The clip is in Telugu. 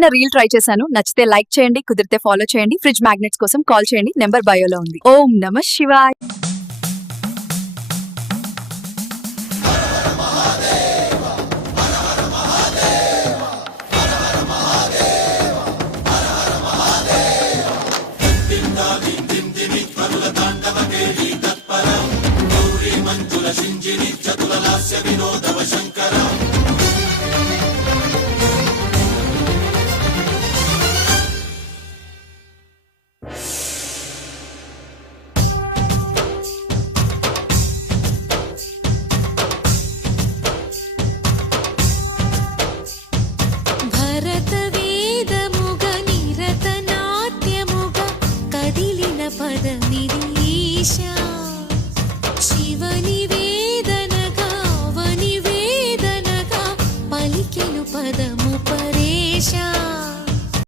చిన్న రీల్ ట్రై చేశాను. నచ్చితే లైక్ చేయండి, కుదిరితే ఫాలో చేయండి. ఫ్రిడ్జ్ మ్యాగ్నెట్స్ కోసం కాల్ చేయండి, నెంబర్ బయోలో ఉంది. ఓం నమః శివాయ.